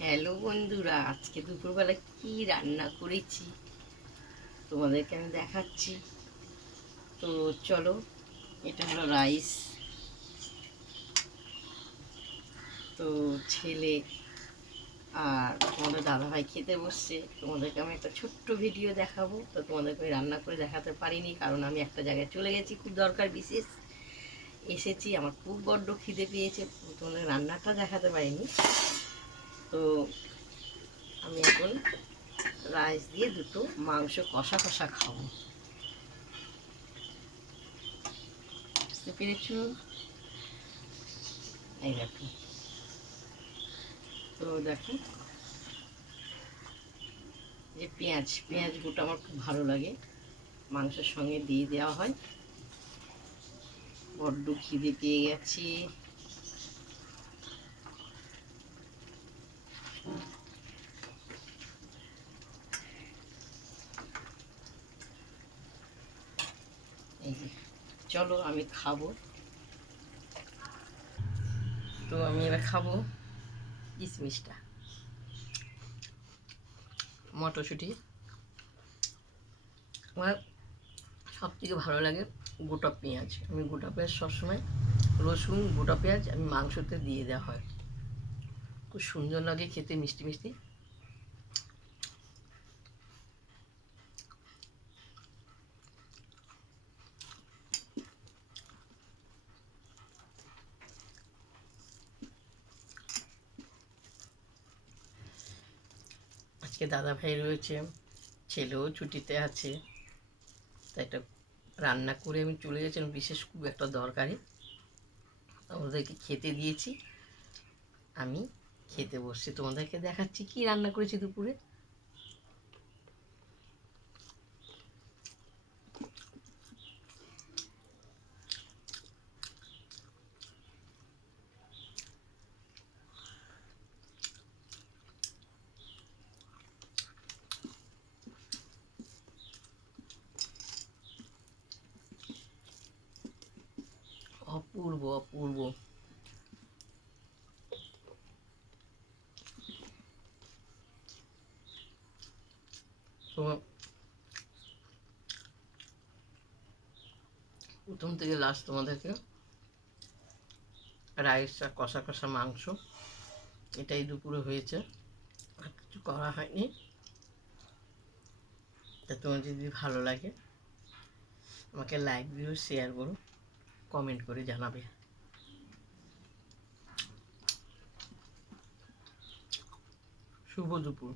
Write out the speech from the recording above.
Hello বন্ধুরা, আজকে দুপুরবেলা কি রান্না করেছি তোমাদেরকে আমি দেখাচ্ছি। তো চলো, এটা হলো রাইস। তো ছেলে আর তোমাদের দাদাভাই খেতে বসছে। তোমাদেরকে আমি একটা ছোট্ট ভিডিও দেখাবো। তো তোমাদেরকে আমি রান্না করে দেখাতে পারিনি, কারণ আমি একটা জায়গায় চলে গেছি, খুব দরকার বিশেষ এসেছি। আমার খুব বড্ড খিদে পেয়েছে, তোমাদের রান্নাটা দেখাতে পারিনি। তো আমি এখন রাইস দিয়ে দুটো মাংস কষা কষা খাবো, বুঝতে পেরেছ? এই দেখো, তো দেখো যে পেঁয়াজ পেঁয়াজ গোটা আমার খুব ভালো লাগে, মাংসের সঙ্গে দিয়ে দেওয়া হয়। বড্ড খিদে পেয়ে গেছি। এই যে, চলো আমি খাবো। তো আমি এবার খাবো কিশমিশটা, মটরশুঁটি। আমার সব থেকে ভালো লাগে গোটা পেঁয়াজ। আমি গোটা পেঁয়াজ সবসময়, রসুন গোটা পেঁয়াজ আমি মাংসতে দিয়ে দেওয়া হয়, খুব সুন্দর লাগে খেতে, মিষ্টি মিষ্টি। আজকে দাদা ভাই রয়েছে, ছেলেও ছুটিতে আছে, তাই একটা রান্না করে আমি চলে গেছিলাম, বিশেষ খুব একটা দরকারি। ওদেরকে খেতে দিয়েছি, আমি খেতে বসছি। তোমাদেরকে দেখাচ্ছি কি রান্না করেছি দুপুরে। অপূর্ব অপূর্ব। তো প্রথম থেকে লাস্ট তোমাদেরকে রাইস আর কষা কষা মাংস, এটাই দুপুরে হয়েছে, আর কিছু করা হয়নি। তা তোমার যদি ভালো লাগে আমাকে লাইক দিও, শেয়ার করো, কমেন্ট করে জানাবে। শুভ দুপুর।